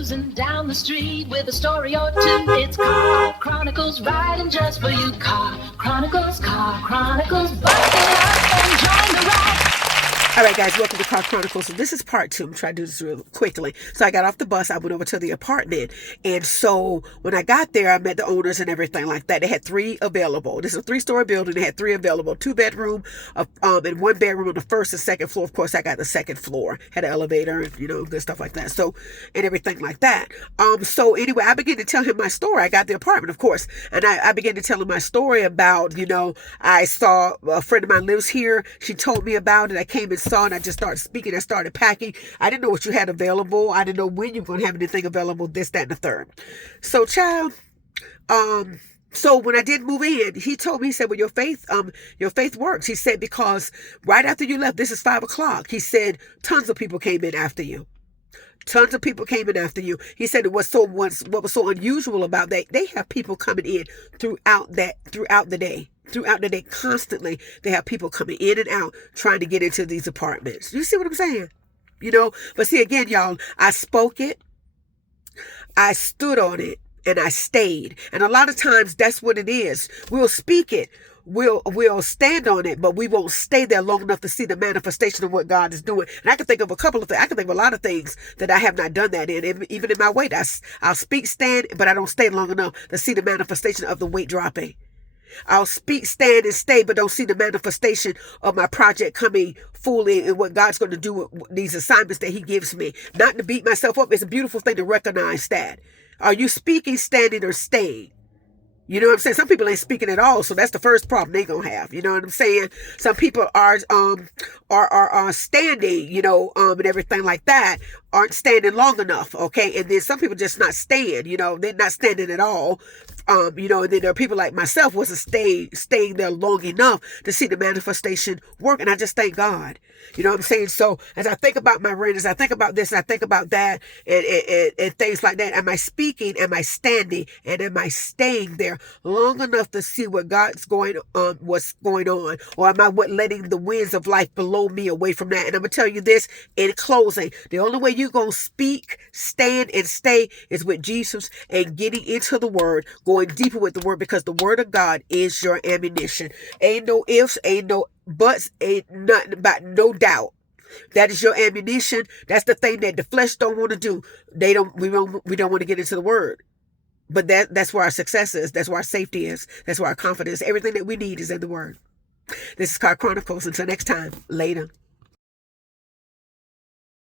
Cruising down the street with a story or two. It's Car Chronicles, riding just for you. Car Chronicles, buckle up and join the ride. All right, guys, welcome to Car Chronicles. So this is part 2. I'm trying to do this real quickly. So I got off the bus. I went over to the apartment. And so when I got there, I met the owners and everything like that. They had 3 available. This is a 3-story building. They had 3 available. 2-bedroom and 1 bedroom on the 1st and 2nd floor. Of course, I got the 2nd floor. Had an elevator, good stuff like that. So, and everything like that. So anyway, I began to tell him my story. I got the apartment, of course. And I began to tell him my story about, I saw a friend of mine lives here. She told me about it. I came and saw, and I just started speaking. I started packing. I didn't know what you had available. I didn't know when you were going to have anything available, this, that, and the third. So, child, so when I did move in, he told me, he said, well, your faith works. He said, because right after you left, this is 5 o'clock. He said, tons of people came in after you. Tons of people came in after you. He said what was so unusual about that, they have people coming in throughout the day. Throughout the day, constantly, they have people coming in and out trying to get into these apartments. You see what I'm saying? But see, again, y'all, I spoke it, I stood on it, and I stayed. And a lot of times that's what it is. We'll speak it. We'll stand on it, but we won't stay there long enough to see the manifestation of what God is doing. And I can think of a couple of things. I can think of a lot of things that I have not done that in. Even in my weight, I'll speak, stand, but I don't stay long enough to see the manifestation of the weight dropping. I'll speak, stand, and stay, but don't see the manifestation of my project coming fully and what God's going to do with these assignments that he gives me. Not to beat myself up. It's a beautiful thing to recognize that. Are you speaking, standing, or staying? You know what I'm saying? Some people ain't speaking at all, so that's the first problem they gonna have. You know what I'm saying? Some people are standing, and everything like that, aren't standing long enough, okay? And then some people just not staying, they're not standing at all. And then there are people like myself wasn't staying there long enough to see the manifestation work. And I just thank God. You know what I'm saying? So as I think about my reign, as I think about this, and I think about that, and things like that, am I speaking? Am I standing? And am I staying there long enough to see what what's going on? Or am I letting the winds of life blow me away from that? And I'm going to tell you this in closing. The only way you're going to speak, stand, and stay is with Jesus and getting into the word, going deeper with the word, because the word of God is your ammunition. Ain't no ifs, ain't no buts, ain't nothing about no doubt. That is your ammunition. That's the thing that the flesh don't want to do. We don't want to get into the word. But that's where our success is. That's where our safety is. That's where our confidence. Everything that we need is in the word. This is Car Chronicles. Until next time, later.